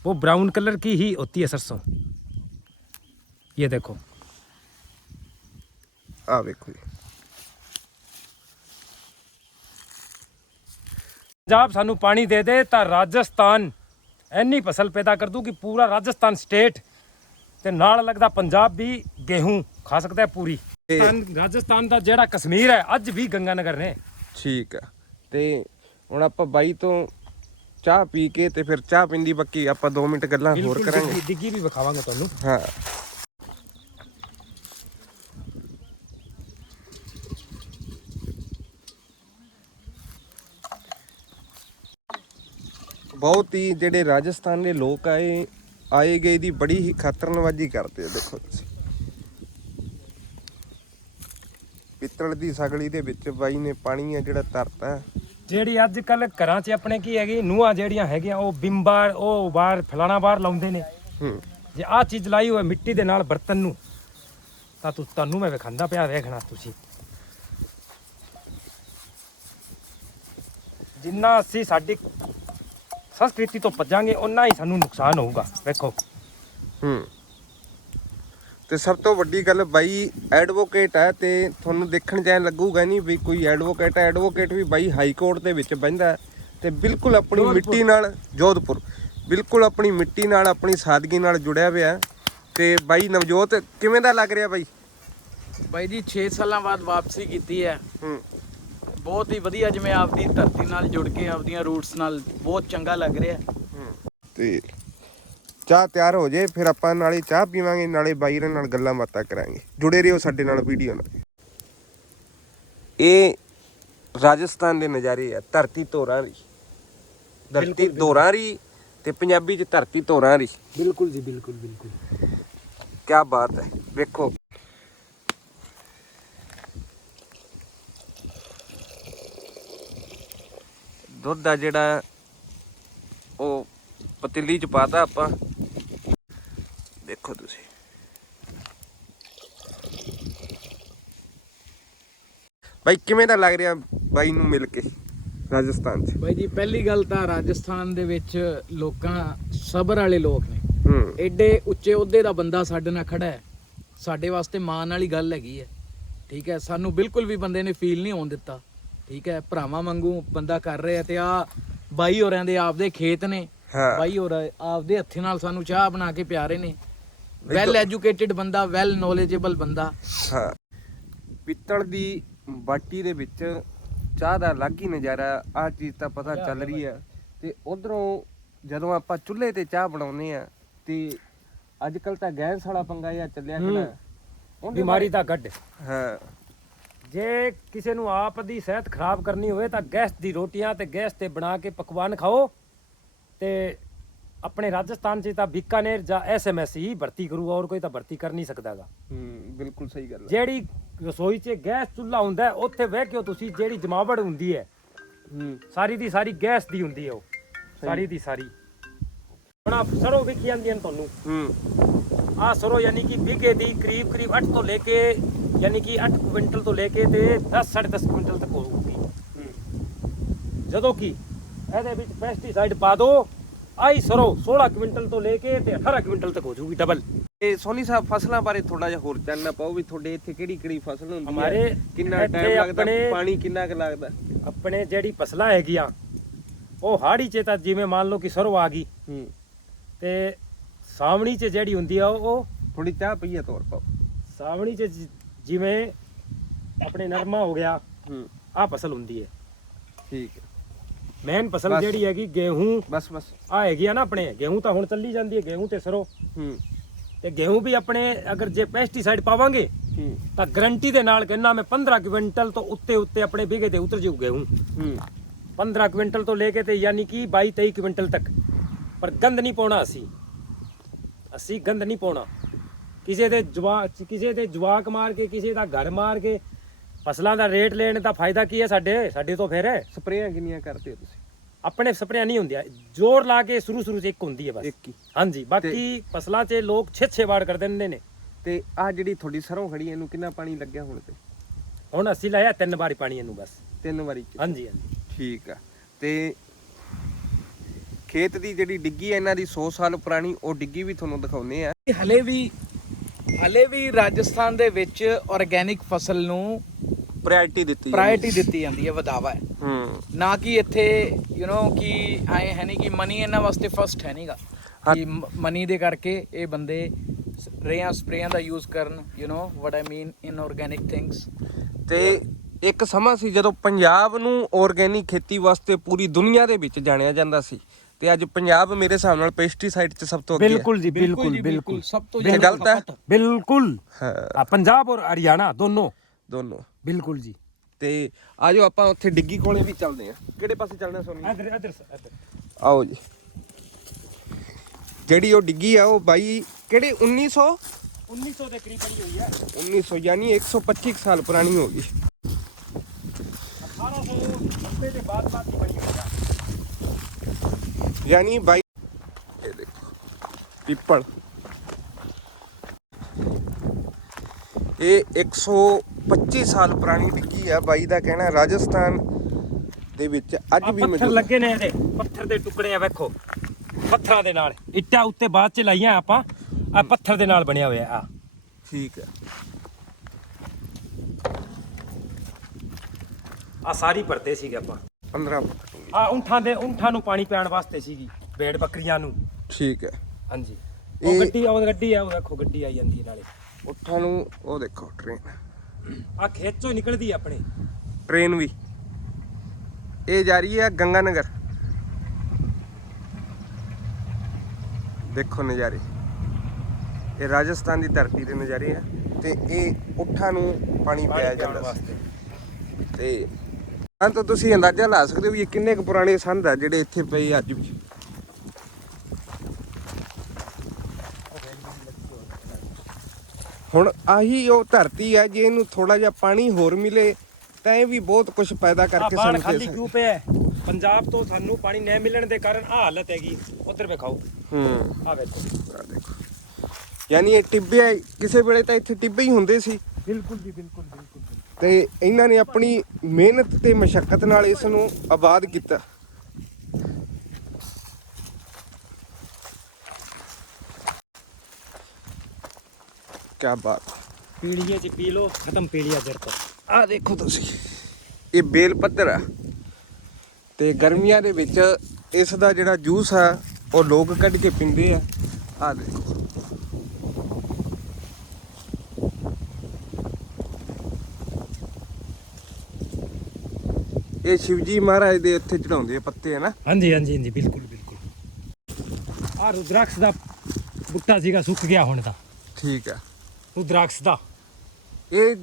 वो ब्राउन कलर की ही होती है सरसों ये देखो ਆ ਵੇਖੋ ਪੰਜਾਬ ਸਾਨੂੰ ਪਾਣੀ ਦੇ ਦੇ ਤਾਂ ਰਾਜਸਥਾਨ ਇੰਨੀ ਫਸਲ ਪੈਦਾ ਕਰ ਦੂ ਕਿ ਪੂਰਾ ਰਾਜਸਥਾਨ ਸਟੇਟ ਤੇ ਨਾਲ ਲੱਗਦਾ ਪੰਜਾਬ ਵੀ ਗੇਹੂੰ ਖਾ ਸਕਦਾ ਹੈ ਪੂਰੀ। ਰਾਜਸਥਾਨ- ਦਾ ਜਿਹੜਾ ਕਸ਼ਮੀਰ ਹੈ ਅੱਜ ਵੀ ਗੰਗਾਨਗਰ ਨੇ। ਠੀਕ ਆ ਤੇ ਹੁਣ ਆਪਾਂ ਬਾਈ ਤੋਂ ਚਾਹ ਪੀ ਕੇ ਤੇ ਫਿਰ ਚਾਹ ਪੀਂਦੀ ਬੱਕੀ ਆਪਾਂ 2 ਮਿੰਟ ਗੱਲਾਂ ਹੋਰ ਕਰਾਂਗੇ। ਡਿੱਗੀ ਵੀ ਵਿਖਾਵਾਂਗੇ ਤੁਹਾਨੂੰ। ਹਾਂ। ਬਹੁਤ ਹੀ ਜਿਹੜੇ ਰਾਜਸਥਾਨ ਦੇ ਲੋਕ ਆਏ ਆਏ ਗਏ ਦੀ ਬੜੀ ਹੀ ਖਾਤਰਨਵਾਜੀ ਕਰਦੇ ਆ ਦੇਖੋ ਤੁਸੀਂ। ਪਿੱਤਲ ਦੀ ਸਗਲੀ ਦੇ ਵਿੱਚ ਬਾਈ ਨੇ ਪਾਣੀ ਆ ਜਿਹੜਾ ਧਰਤਾ। ਜਿਹੜੀ ਅੱਜ ਕੱਲ ਘਰਾਂ 'ਚ ਆਪਣੇ ਕੀ ਹੈਗੀ ਨੂਹਾਂ ਜਿਹੜੀਆਂ ਹੈਗੀਆਂ ਉਹ ਬਿੰਬਾਰ ਉਹ ਬਾਹਰ ਫਲਾਣਾ ਬਾਹਰ ਲਾਉਂਦੇ ਨੇ। ਹੂੰ। ਜੇ ਆਹ ਚੀਜ਼ ਲਾਈ ਹੋਏ ਮਿੱਟੀ ਦੇ ਨਾਲ ਬਰਤਨ ਨੂੰ ਤਾਂ ਤੁ- ਤੁਹਾਨੂੰ ਮੈਂ ਵਿਖਾਉਂਦਾ ਪਿਆ ਵੇਖਣਾ ਤੁਸੀਂ। ਜਿੰਨਾ ਅਸੀਂ ਸਾਡੀ ਸੰਸਕ੍ਰਿਤੀ ਤੋਂ ਭੱਜਾਂਗੇ ਉਨਾ ਹੀ ਸਾਨੂੰ ਨੁਕਸਾਨ ਹੋਊਗਾ। ਵੇਖੋ। ਹੂੰ। ਤੇ ਸਭ ਤੋਂ ਵੱਡੀ ਗੱਲ ਬਾਈ ਐਡਵੋਕੇਟ ਹੈ ਤੇ ਤੁਹਾਨੂੰ ਦੇਖਣ ਐਂ ਲੱਗੂਗਾ ਨਹੀਂ ਵੀ ਕੋਈ ਐਡਵੋਕੇਟ ਹੈ। ਐਡਵੋਕੇਟ ਵੀ ਬਾਈ ਹਾਈ ਕੋਰਟ ਦੇ ਵਿੱਚ ਬਹਿੰਦਾ ਹੈ ਤੇ ਬਿਲਕੁਲ ਆਪਣੀ ਮਿੱਟੀ ਨਾਲ ਜੋਧਪੁਰ। ਬਿਲਕੁਲ ਆਪਣੀ ਮਿੱਟੀ ਨਾਲ ਆਪਣੀ ਸਾਦਗੀ ਨਾਲ ਜੁੜਿਆ ਹੋਇਆ ਹੈ। ਤੇ ਬਾਈ ਨਵਜੋਤ ਕਿਵੇਂ ਦਾ ਲੱਗ ਰਿਹਾ ਬਾਈ? ਬਾਈ ਜੀ 6 ਸਾਲਾਂ ਬਾਅਦ ਵਾਪਸੀ ਕੀਤੀ ਹੈ। ਹੂੰ। ਬਹੁਤ ਹੀ ਵਧੀਆ ਜਿਵੇਂ ਆਪਦੀ ਧਰਤੀ ਨਾਲ ਜੁੜ ਕੇ ਆਪਦੀਆਂ ਰੂਟਸ ਨਾਲ ਬਹੁਤ ਚੰਗਾ ਲੱਗ ਰਿਹਾ। ਤੇ ਚਾਹ ਤਿਆਰ ਹੋ ਜੇ ਫਿਰ ਆਪਾਂ ਨਾਲੇ ਚਾਹ ਪੀਵਾਂਗੇ ਨਾਲੇ ਬਾਈ ਨਾਲ ਗੱਲਾਂ ਬਾਤਾਂ ਕਰਾਂਗੇ। ਜੁੜੇ ਰਹੋ ਸਾਡੇ ਨਾਲ ਵੀਡੀਓ ਨਾਲ। ਇਹ ਰਾਜਸਥਾਨ ਦੇ ਨਜ਼ਾਰੇ ਆ ਧਰਤੀ ਧੋਰਾਂ ਦੀ। ਧਰਤੀ ਧੋਰਾਂ ਦੀ ਤੇ ਪੰਜਾਬੀ ਚ ਧਰਤੀ ਧੋਰਾਂ ਦੀ। ਬਿਲਕੁਲ ਜੀ ਬਿਲਕੁਲ ਬਿਲਕੁਲ। ਕੀ ਬਾਤ ਹੈ ਵੇਖੋ। ਦੁੱਧ ਆ ਜਿਹੜਾ ਉਹ ਪਤੀਲੀ ਚ ਪਾਤਾ ਆਪਾਂ। ਦੇਖੋ ਤੁਸੀਂ। ਬਾਈ ਕਿਵੇਂ ਦਾ ਲੱਗ ਰਿਹਾ ਬਾਈ ਨੂੰ ਮਿਲ ਕੇ ਰਾਜਸਥਾਨ ਚ? ਬਾਈ ਜੀ ਪਹਿਲੀ ਗੱਲ ਤਾਂ ਰਾਜਸਥਾਨ ਦੇ ਵਿੱਚ ਲੋਕਾਂ ਸਬਰ ਵਾਲੇ ਲੋਕ ਨੇ। ਹੂੰ। ਐਡੇ ਉੱਚੇ ਅਹੁਦੇ ਦਾ ਬੰਦਾ ਸਾਡੇ ਨਾਲ ਖੜਾ ਹੈ। ਸਾਡੇ ਵਾਸਤੇ ਮਾਣ ਵਾਲੀ ਗੱਲ ਹੈਗੀ ਹੈ। ਠੀਕ ਹੈ ਸਾਨੂੰ ਬਿਲਕੁਲ ਵੀ ਬੰਦੇ ਨੇ ਫੀਲ ਨਹੀਂ ਹੋਣ ਦਿੱਤਾ। ਠੀਕ ਹੈ ਭਰਾਵਾਂ ਵਾਂਗੂ ਬੰਦਾ ਕਰ ਰਿਹਾ ਤੇ ਆ ਬਾਈ ਹੋਰਾਂ ਦੇ ਆਪਦੇ ਖੇਤ ਨੇ। ਹਾਂ। ਬਾਈ ਹੋਰ ਆਪਦੇ ਹੱਥੀ ਨਾਲ ਸਾਨੂੰ ਚਾਹ ਬਣਾ ਕੇ ਪਿਆਰੇ ਨੇ। ਵੈਲ ਐਜੂਕੇਟਿਡ ਬੰਦਾ ਵੈਲ ਨੋਲੇਜੇਬਲ ਬੰਦਾ। ਹਾਂ। ਪਿੱਤਲ ਦੀ ਬਾਟੀ ਦੇ ਵਿੱਚ ਚਾਹ ਦਾ ਅਲੱਗ ਹੀ ਨਜ਼ਾਰਾ ਆ ਚੀਜ਼ ਤਾਂ ਪਤਾ ਚੱਲ ਰਹੀ ਆ ਤੇ ਉਧਰੋਂ ਜਦੋਂ ਆਪਾਂ ਚੁੱਲ੍ਹੇ ਤੇ ਚਾਹ ਬਣਾਉਨੇ ਆ ਤੇ ਅੱਜ ਕੱਲ ਤਾਂ ਗੈਸ ਵਾਲਾ ਪੰਗਾ ਜਾਂ ਚੱਲਿਆ ਹੂੰ। ਉਹਦੇ ਬਿਮਾਰੀ ਗੱਡ ਬਾਰੇ- ਹਾਂ। ਜੇ ਕਿਸੇ ਨੂੰ ਆਪ ਦੀ ਸਿਹਤ ਖਰਾਬ ਕਰਨੀ ਹੋਵੇ ਤਾਂ ਗੈਸ ਦੀ ਰੋਟੀਆਂ ਤੇ ਗੈਸ ਤੇ ਬਣਾ ਕੇ ਪਕਵਾਨ ਖਾਓ ਤੇ ਆਪਣੇ ਰਾਜਸਥਾਨ 'ਚ ਤਾਂ ਬੀਕਾਨੇਰ ਜਾਂ ਐਸਐਮਐਸ ਹੀ ਭਰਤੀ ਕਰੂਗਾ ਔਰ ਕੋਈ ਤਾਂ ਭਰਤੀ ਕਰ ਨਹੀਂ ਸਕਦਾਗਾ ਹੂੰ ਬਿਲਕੁਲ ਸਹੀ ਗੱਲ ਹੈ। ਜਿਹੜੀ ਰਸੋਈ 'ਚ ਗੈਸ ਚੁੱਲ੍ਹਾ ਹੁੰਦਾ ਉੱਥੇ ਵੇਖ ਕੇ ਤੁਸੀਂ ਜਿਹੜੀ ਜਮਾਵੜ ਹੁੰਦੀ ਹੈ ਹੂੰ। ਸਾਰੀ ਦੀ ਸਾਰੀ ਗੈਸ ਦੀ ਹੁੰਦੀ ਹੈ ਉਹ ਸਾਰੀ ਦੀ ਸਾਰੀ। ਹੁਣ ਆਹ ਸਰੋਂ ਵਿਖੀ ਜਾਂਦੀਆਂ ਨੇ ਤੁਹਾਨੂੰ। ਹੂੰ। ਆ ਸਰੋਂ ਯਾਨੀ ਕਿ ਵਿਗੇ ਦੀ ਕਰੀਬ ਕਰੀਬ 8 ਤੋਂ ਲੈ ਕੇ ਯਾਨੀ ਕਿ 8 ਕੁਇੰਟਲ ਤੋਂ ਲੈ ਕੇ ਤੇ 10 10.5 ਕੁਇੰਟਲ ਤੱਕ ਹੋਊਗੀ ਜਦੋਂ ਕਿ ਇਹਦੇ ਵਿੱਚ ਪੈਸਟੀਸਾਈਡ ਪਾ ਦੋ ਆਈ ਸਰੋਂ 16 ਕੁਇੰਟਲ ਤੋਂ ਲੈ ਕੇ ਤੇ 18 ਕੁਇੰਟਲ ਤੱਕ ਹੋ ਜਾਊਗੀ ਡਬਲ ਤੇ ਸੋਨੀ ਸਾਹਿਬ ਫਸਲਾਂ ਬਾਰੇ ਥੋੜਾ ਜਿਹਾ ਹੋਰ ਜਾਨਣਾ ਪਾਓ ਵੀ ਤੁਹਾਡੇ ਇੱਥੇ ਕਿਹੜੀ ਕਿਹੜੀ ਫਸਲ ਹੁੰਦੀ ਹੈ ਹਮਾਰੇ ਕਿੰਨਾ ਟਾਈਮ ਲੱਗਦਾ ਪਾਣੀ ਕਿੰਨਾ ਕੁ ਲੱਗਦਾ? ਆਪਣੇ ਜਿਹੜੀ ਫਸਲਾਂ ਹੈਗੀਆਂ ਉਹ ਹਾੜੀ 'ਚ ਤਾਂ ਜਿਵੇਂ ਮੰਨ ਲਓ ਕਿ ਸਰੋਂ ਆ ਗਈ ਹੂੰ। ਤੇ ਸਾਵਣੀ 'ਚ ਜਿਹੜੀ ਹੁੰਦੀ ਆ ਉਹ ਥੋੜੀ ਚਾਹ ਪਈਏ ਤੌਰ ਪਾਓ। ਸਾਵਣੀ 'ਚ ਜ- ਜਿਵੇਂ ਆਪਣੇ ਨਰਮਾ ਹੋ ਗਿਆ ਹੂੰ। ਆ ਫਸਲ ਹੁੰਦੀ ਹੈ ਠੀਕ ਹੈ ਮੇਨ ਫਸਲ ਬਸ। ਜਿਹੜੀ ਹੈਗੀ ਗੇਹੂੰ। ਬਸ ਬਸ। ਆ ਹੈਗੀ ਆ ਨਾ ਆਪਣੇ ਗੇਹੂੰ ਤਾਂ ਹੁਣ ਚੱਲੀ ਜਾਂਦੀ ਹੈ ਗੇਹੂੰ ਤੇ ਸਰੋਂ। ਹੂੰ। ਤੇ ਗੇਹੂੰ ਵੀ ਆਪਣੇ ਅਗਰ ਜੇ ਪੈਸਟੀਸਾਈਡ ਪਾਵਾਂਗੇ ਹੂੰ। ਤਾਂ ਗਰੰਟੀ ਦੇ ਨਾਲ ਕਹਿੰਦਾ ਮੈਂ 15 ਕੁਇੰਟਲ ਤੋਂ ਉੱਤੇ ਉੱਤੇ ਆਪਣੇ ਵਿਗੇ ਤੇ ਉਤਰ ਜਾਊ ਗੇਹੂੰ। ਹੂੰ। 15 ਕੁਇੰਟਲ ਤੋਂ ਲੈ ਕੇ ਤੇ ਯਾਨੀ ਕਿ 22 23 ਕੁਇੰਟਲ ਤੱਕ। ਪਰ ਗੰਦ ਨਹੀਂ ਪਾਉਣਾ ਅਸੀਂ। ਅਸੀਂ ਗੰਦ ਨਹੀਂ ਪਾਉਣਾ। ਕਿਸੇ ਦੇ ਜਵਾ ਕਿਸੇ ਦੇ ਜਵਾਕ ਮਾਰ ਕੇ ਕਿਸੇ ਦਾ ਘਰ ਮਾਰ ਕੇ ਫਸਲਾਂ ਦਾ ਰੇਟ ਲੈਣ ਦਾ ਫਾਇਦਾ ਕੀ ਹੈ ਸਾਡੇ? ਸਾਡੇ ਤੋਂ ਫਿਰ? ਸਪਰੇਆਂ ਕਿੰਨੀਆਂ ਕਰਦੇ ਹੋ ਤੁਸੀਂ? ਆਪਣੇ ਸਪਰੇਆਂ ਨਹੀਂ ਹੁੰਦੀਆਂ। ਜ਼ੋਰ ਲਾ ਕੇ ਸ਼ੁਰੂ ਸ਼ੁਰੂ ਚ ਇੱਕ ਹੁੰਦੀ ਹੈ ਬਸ। ਇੱਕ ਹੀ। ਹਾਂਜੀ ਬਾਕੀ ਫਸਲਾਂ 'ਚ ਲੋਕ ਛੇ ਛੇ ਵਾਰ ਕਰ ਦਿੰਦੇ ਨੇ। ਤੇ ਆ ਜਿਹੜੀ ਤੁਹਾਡੀ ਸਰੋਂ ਖੜੀ ਇਹਨੂੰ ਕਿੰਨਾ ਪਾਣੀ ਲੱਗਿਆ ਹੁਣ ਤੇ? ਹੁਣ ਅਸੀਂ ਲਾਇਆ ਤਿੰਨ ਵਾਰੀ ਪਾਣੀ ਇਹਨੂੰ ਬਸ। ਤਿੰਨ ਵਾਰੀ। ਹਾਂਜੀ ਹਾਂਜੀ। ਠੀਕ ਆ। ਤੇ ਖੇਤ ਦੀ ਜਿਹੜੀ ਡਿੱਗੀ ਹੈ ਇਹਨਾਂ ਦੀ 100 ਸਾਲ ਪੁਰਾਣੀ ਉਹ ਡਿੱਗੀ ਵੀ ਤੁਹਾਨੂੰ ਦਿਖਾਉਨੇ ਆ ਹਲੇ ਵੀ ਹਲੇ ਵੀ ਰਾਜਸਥਾਨ ਦੇ ਵਿੱਚ ਆਰਗੈਨਿਕ ਫਸਲ ਨੂੰ ਪ੍ਰਾਇੋਰਟੀ ਦਿੱਤੀ ਪ੍ਰਾਇੋਰਟੀ ਦਿੱਤੀ ਜਾਂਦੀ ਹੈ ਵਧਾਵਾ ਹੈ ਹੂੰ ਨਾ ਕਿ ਇੱਥੇ ਯੂ نو ਕਿ ਆਏ ਹੈ ਨਹੀਂ ਕਿ ਮਨੀ ਇਹਨਾਂ ਵਾਸਤੇ ਫਸਟ ਹੈ ਨਹੀਂਗਾ ਕਿ ਮਨੀ ਦੇ ਕਰਕੇ ਇਹ ਬੰਦੇ ਰੇਆਂ ਸਪਰੇਆਂ ਦਾ ਯੂਜ਼ ਕਰਨ you know what I mean in organic things ਤੇ ਇੱਕ ਸਮਾਂ ਸੀ ਜਦੋਂ ਪੰਜਾਬ ਨੂੰ ਆਰਗੈਨਿਕ ਖੇਤੀ ਵਾਸਤੇ ਪੂਰੀ ਦੁਨੀਆ ਦੇ ਵਿੱਚ ਜਾਣਿਆ ਜਾਂਦਾ ਸੀ ਤੇ ਅੱਜ ਪੰਜਾਬ ਮੇਰੇ ਹਿਸਾਬ ਨਾਲ ਪੈਸਟੀਸਾਈਡ 'ਚ ਸਭ ਤੋਂ ਅੱਗੇ ਹੈ ਬਿल्कुल जी बिल्कुल जी, बिल्कुल सब तो ये बिल्कुल- गलत है? खपत। बिल्कुल हाँ। ਦੋਨੋਂ। बिल्कुल जी ਤੇ ਆਜੋ ਆਪਾਂ ਉੱਥੇ ਡਿੱਗੀ ਕੋਲੇ ਵੀ ਚੱਲਦੇ ਆ ਕਿਹੜੇ ਪਾਸੇ ਚੱਲਣਾ ਸੋਨੀ? ਆਓ ਜੀ। ਜਿਹੜੀ ਉਹ ਡਿੱਗੀ ਆ ਉਹ ਬਾਈ ਕਿਹੜੇ 1900 1900 ਦੇ ਕਰੀਬ ਹੋਈ ਹੈ 1900 ਯਾਨੀ 125 ਸਾਲ ਪੁਰਾਣੀ ਹੋ ਗਈ। 1890 ਦੇ ਬਾਅਦ ਬਾਅਦ ਬਣੀ ਹੋਈ ਹੈ ਯਾਨੀ ਬਾਈ ਇਹ ਦੇਖੋ ਪਿੱਪਲ। ਇਹ 125 ਸਾਲ ਪੁਰਾਣੀ ਡਿੱਗੀ ਆ ਬਾਈ ਦਾ ਕਹਿਣਾ ਰਾਜਸਥਾਨ ਦੇ ਵਿੱਚ ਅੱਜ ਵੀ ਪੱਥਰ ਮੌਜੂਦ ਲੱਗੇ ਨੇ ਇਹਦੇ ਪੱਥਰ ਦੇ ਟੁਕੜੇ ਆ ਵੇਖੋ। ਪੱਥਰਾਂ ਦੇ ਨਾਲ ਇੱਟਾਂ ਉੱਤੇ ਬਾਅਦ ਚ ਲਾਈਆਂ ਆਪਾਂ ਆ ਪੱਥਰ ਦੇ ਨਾਲ ਬਣਿਆ ਹੋਇਆ ਆ ਠੀਕ ਹੈ ਆ ਸਾਰੀ ਭਰਦੇ ਸੀਗੇ ਆਪਾਂ। 15 ਆ ਉਂਠਾਂ ਦੇ ਉਂਠਾਂ ਨੂੰ ਪਾਣੀ ਪਿਆਉਣ ਵਾਸਤੇ ਸੀਗੀ ਭੇਡ ਬੱਕਰੀਆਂ ਨੂੰ। ਠੀਕ ਹੈ। ਹਾਂਜੀ। ਉਹ ਇਹ- ਗੱਡੀ ਉਹ ਗੱਡੀ ਆ ਉਹ ਦੇਖੋ ਗੱਡੀ ਆਈ ਜਾਂਦੀ ਹੈ ਨਾਲੇ। ਉੱਠਾਂ ਨੂੰ ਉਹ ਦੇਖੋ ਟ੍ਰੇਨ ਆ ਖੇਤ ਚੋਂ ਹੀ ਨਿਕਲਦੀ ਆ ਆਪਣੇ। ਟ੍ਰੇਨ ਵੀ। ਇਹ ਜਾ ਰਹੀ ਹੈ ਗੰਗਾ ਨਗਰ ਦੇਖੋ ਨਜ਼ਾਰੇ। ਇਹ ਰਾਜਸਥਾਨ ਦੀ ਧਰਤੀ ਦੇ ਨਜ਼ਾਰੇ ਆ। ਤੇ ਇਹ ਉੱਠਾਂ ਨੂੰ ਪਾਣੀ ਪਿਆਇਆ ਪਾਣੀ ਪਿਆਉਣ ਜਾਂਦਾ ਸੀ। ਵਾਸਤੇ। ਤੇ ਹਾਂ ਤਾਂ ਤੁਸੀਂ ਅੰਦਾਜ਼ਾ ਲਾ ਸਕਦੇ ਹੋ ਵੀ ਇਹ ਕਿੰਨੇ ਕੁ ਪੁਰਾਣੇ ਸੰਦ ਆ ਜਿਹੜੇ ਇੱਥੇ ਪਏ ਅੱਜ ਵੀ? ਹੁਣ ਆਹੀ ਉਹ ਧਰਤੀ ਹੈ ਜੇ ਇਹਨੂੰ ਥੋੜਾ ਜਿਹਾ ਪਾਣੀ ਹੋਰ ਮਿਲੇ ਤਾਂ ਇਹ ਵੀ ਬਹੁਤ ਕੁਝ ਪੈਦਾ ਆ ਕਰਕੇ ਸਾਨੂੰ ਦੇ ਖਾਲੀ ਸਕਦੀ। ਕਿਉਂ ਪਿਆ? ਪੰਜਾਬ ਤੋਂ ਸਾਨੂੰ ਪਾਣੀ ਨਹੀਂ ਮਿਲਣ ਦੇ ਕਾਰਨ ਆ ਹਾਲਤ ਹੈਗੀ। ਉਧਰ ਵੇਖਾਓ ਹੂੰ। ਆ ਵੇਖੋ। ਦੇਖੋ। ਯਾਨੀ ਇਹ ਟਿੱਬੇ ਕਿਸੇ ਵੇਲੇ ਤਾਂ ਇੱਥੇ ਟਿੱਬੇ ਹੀ ਹੁੰਦੇ ਸੀ। ਬਿਲਕੁਲ ਜੀ ਬਿਲਕੁਲ ਬਿਲਕੁਲ। ਤੇ ਇਹਨਾਂ ਨੇ ਆਪਣੀ ਮਿਹਨਤ ਤੇ ਮਸ਼ੱਕਤ ਨਾਲ ਇਸ ਨੂੰ ਆਬਾਦ ਕੀਤਾ। ਕੀ ਬਾਤ। ਪੀੜੀਏ ਚ ਪੀ ਲੋ ਖਤਮ ਪੀੜੀਆ ਜੜ ਤੋਂ। ਆ ਦੇਖੋ ਤੁਸੀਂ ਇਹ ਬੇਲ ਪੱਤਰ ਆ। ਤੇ ਗਰਮੀਆਂ ਦੇ ਵਿੱਚ ਇਸ ਦਾ ਜਿਹੜਾ ਜੂਸ ਆ ਉਹ ਲੋਕ ਕੱਢ ਕੇ ਪੀਂਦੇ ਆ। ਆ ਦੇਖੋ। ਇਹ ਸ਼ਿਵਜੀ ਮਹਾਰਾਜ ਦੇ ਉੱਥੇ ਚੜਾਉਂਦੇ ਆ ਪੱਤੇ ਆ ਨਾ? ਹਾਂਜੀ ਹਾਂਜੀ ਹਾਂਜੀ ਬਿਲਕੁਲ ਬਿਲਕੁਲ। ਆ ਰੁਦਰਾਕਸ਼ ਦਾ ਬੁੱਟਾ ਸੀਗਾ ਸੁੱਕ ਗਿਆ ਹੁਣ ਤਾਂ। ਠੀਕ ਆ। ਰੁਦਰਾਕਸ਼ ਦਾ। ਇਹ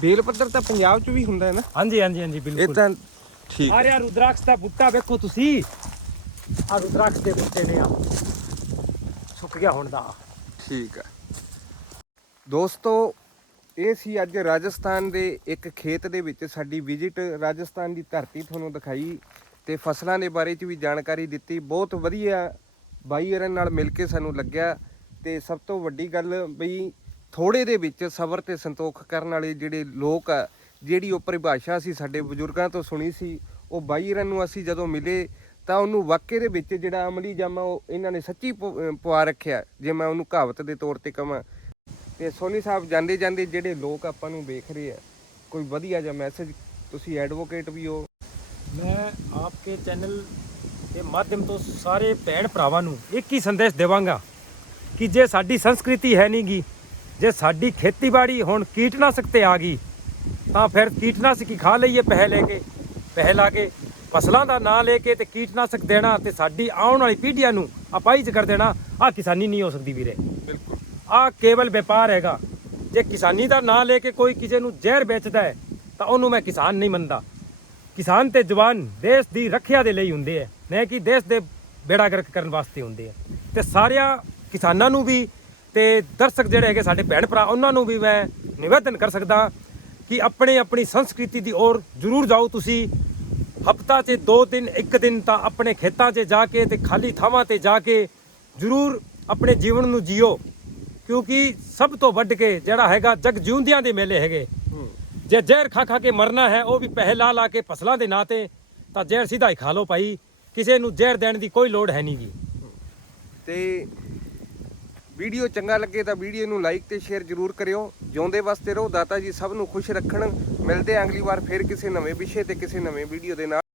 ਬੇਲ ਪੱਤਰ ਤਾਂ ਪੰਜਾਬ 'ਚ ਵੀ ਹੁੰਦਾ ਹੈ ਨਾ? ਹਾਂਜੀ ਹਾਂਜੀ ਹਾਂਜੀ ਇਹ ਬਿਲਕੁਲ ਤਾਂ ਠੀਕ ਆ। ਰਿਹਾ ਰੁਦਰਾਕਸ਼ ਦਾ ਬੁੱਟਾ ਵੇਖੋ ਤੁਸੀਂ। ਆ ਰੁਦਰਾਕਸ਼ ਦੇ ਬੁੱਟੇ ਨੇ ਆ ਸੁੱਕ ਗਿਆ ਹੁਣ ਦਾ ਠੀਕ ਆ। ਦੋਸਤੋ ਇਹ ਸੀ ਅੱਜ ਰਾਜਸਥਾਨ ਦੇ ਇੱਕ ਖੇਤ ਦੇ ਵਿੱਚ ਸਾਡੀ ਵਿਜ਼ਿਟ। ਰਾਜਸਥਾਨ ਦੀ ਧਰਤੀ ਤੁਹਾਨੂੰ ਦਿਖਾਈ ਤੇ ਫਸਲਾਂ ਦੇ ਬਾਰੇ ਚ ਵੀ ਜਾਣਕਾਰੀ ਦਿੱਤੀ। ਬਹੁਤ ਵਧੀਆ ਬਾਈ ਹਰਨ ਨਾਲ ਮਿਲ ਕੇ ਸਾਨੂੰ ਲੱਗਿਆ ਤੇ ਸਭ ਤੋਂ ਵੱਡੀ ਗੱਲ ਬਈ ਥੋੜੇ ਦੇ ਵਿੱਚ ਸਬਰ ਤੇ ਸੰਤੋਖ ਕਰਨ ਵਾਲੇ ਜਿਹੜੇ ਲੋਕ ਆ, ਜਿਹੜੀ ਉਹ ਪਰਿਭਾਸ਼ਾ ਸੀ ਸਾਡੇ ਬਜ਼ੁਰਗਾਂ ਤੋਂ ਸੁਣੀ ਸੀ, ਉਹ ਬਾਈ ਹਰਨ ਨੂੰ ਅਸੀਂ ਜਦੋਂ ਮਿਲੇ ਤਾਂ ਉਹਨੂੰ ਵਾਕਿਆ ਦੇ ਵਿੱਚ ਜਿਹੜਾ ਅਮਲੀ ਜਾਮਾ ਉਹ ਇਹਨਾਂ ਨੇ ਸੱਚੀ ਪ- ਪਵਾ ਰੱਖਿਆ, ਜੇ ਮੈਂ ਉਹਨੂੰ ਕਹਾਵਤ ਦੇ ਤੌਰ ਤੇ ਕਹਾਂ ਤੇ ਸੋਨੀ ਸਾਹਿਬ ਜਾਂਦੇ ਜਾਂਦੇ ਜਿਹੜੇ ਲੋਕ ਆਪਾਂ ਨੂੰ ਵੇਖ ਰਹੇ ਆ, ਕੋਈ ਵਧੀਆ ਜਿਹਾ ਮੈਸੇਜ ਤੁਸੀਂ ਐਡਵੋਕੇਟ ਵੀ ਹੋ। ਮੈਂ ਆਪਕੇ ਚੈਨਲ ਦੇ ਮਾਧਿਅਮ ਤੋਂ ਸਾਰੇ ਭੈਣ ਭਰਾਵਾਂ ਨੂੰ ਇੱਕ ਹੀ ਸੰਦੇਸ਼ ਦੇਵਾਂਗਾ ਕਿ ਜੇ ਸਾਡੀ ਸੰਸਕ੍ਰਿਤੀ ਹੈ ਨਹੀਂਗੀ ਜੇ ਸਾਡੀ ਖੇਤੀਬਾੜੀ ਹੁਣ ਕੀਟਨਾਸ਼ਕ ਤੇ ਆ ਗਈ, ਤਾਂ ਫਿਰ ਕੀਟਨਾਸ਼ਕ ਹੀ ਖਾ ਲਈਏ ਪਹਿ ਲੈ ਕੇ, ਪਹਿ ਲਾ ਕੇ, ਫਸਲਾਂ ਦਾ ਨਾਂ ਲੈ ਕੇ ਤੇ ਕੀਟਨਾਸ਼ਕ ਦੇਣਾ ਤੇ ਸਾਡੀ ਆਉਣ ਵਾਲੀ ਪੀੜ੍ਹੀਆਂ ਨੂੰ ਅਪਾਹਿਜ ਕਰ ਦੇਣਾ। ਆ ਕਿਸਾਨੀ ਨਹੀਂ ਹੋ ਸਕਦੀ ਵੀਰੇ। ਆ ਕੇਵਲ ਵਪਾਰ ਹੈਗਾ। ਜੇ ਕਿਸਾਨੀ ਦਾ ਨਾਂ ਲੈ ਕੇ ਕੋਈ ਕਿਸੇ ਨੂੰ ਜ਼ਹਿਰ ਵੇਚਦਾ ਹੈ, ਤਾਂ ਉਹਨੂੰ ਮੈਂ ਕਿਸਾਨ ਨਹੀਂ ਮੰਨਦਾ। ਕਿਸਾਨ ਤੇ ਜਵਾਨ ਦੇਸ਼ ਦੀ ਰੱਖਿਆ ਦੇ ਲਈ ਹੁੰਦੇ ਆ ਨਹੀਂ ਕਿ ਦੇਸ਼ ਦੇ ਬੇੜਾ ਗਰਕ ਕਰਨ ਵਾਸਤੇ ਹੁੰਦੇ ਆ ਤੇ ਸਾਰਿਆਂ ਕਿਸਾਨਾਂ ਨੂੰ ਵੀ ਤੇ ਦਰਸ਼ਕ ਜਿਹੜੇ ਹੈਗੇ ਸਾਡੇ ਭੈਣ ਭਰਾ, ਉਹਨਾਂ ਨੂੰ ਵੀ ਮੈਂ ਨਿਵੇਦਨ ਕਰ ਸਕਦਾ ਕਿ ਆਪਣੇ ਆਪਣੀ ਸੰਸਕ੍ਰਿਤੀ ਦੀ ਔਰ ਜ਼ਰੂਰ ਜਾਓ ਤੁਸੀਂ। ਹਫਤਾ 'ਚ ਦੋ ਦਿਨ, ਇੱਕ ਦਿਨ ਤਾਂ ਆਪਣੇ ਖੇਤਾਂ 'ਚ ਜਾ ਕੇ ਤੇ ਖਾਲੀ ਥਾਵਾਂ ਤੇ ਜਾ ਕੇ ਜ਼ਰੂਰ ਆਪਣੇ ਜੀਵਨ ਨੂੰ ਜੀਓ। ਕਿਉਂਕਿ ਸਭ ਤੋਂ ਵੱਡ ਕੇ ਜਿਹੜਾ ਹੈਗਾ ਜਗ ਜਿਉਂਦਿਆਂ ਦੇ ਮੇਲੇ ਹੈਗੇ। ਜੇ ਜ਼ਹਿਰ ਖਾ ਖਾ ਕੇ ਮਰਨਾ ਹੈ ਉਹ ਵੀ ਪੈਸੇ ਲਾ ਲਾ ਕੇ ਫਸਲਾਂ ਦੇ ਨਾਂ ਤੇ ਤਾਂ ਜ਼ਹਿਰ ਸਿੱਧਾ ਹੀ ਖਾ ਲਓ ਭਾਈ। ਕਿਸੇ ਨੂੰ ਜ਼ਹਿਰ ਦੇਣ ਦੀ ਕੋਈ ਲੋੜ ਹੈ ਨਹੀਂਗੀ ਤੇ ਵੀਡੀਓ ਚੰਗਾ ਲੱਗੇ ਤਾਂ ਵੀਡੀਓ ਨੂੰ ਲਾਈਕ ਤੇ ਸ਼ੇਅਰ ਜ਼ਰੂਰ ਕਰਿਓ। ਜਿਉਂਦੇ ਵਾਸਤੇ ਰਹੋ ਦਾਤਾ ਜੀ ਸਭ ਨੂੰ ਖੁਸ਼ ਰੱਖਣ। ਮਿਲਦੇ ਹਾਂ ਅਗਲੀ ਵਾਰ ਫਿਰ ਕਿਸੇ ਨਵੇਂ ਵਿਸ਼ੇ ਤੇ ਕਿਸੇ ਨਵੇਂ ਵੀਡੀਓ ਦੇ ਨਾਲ।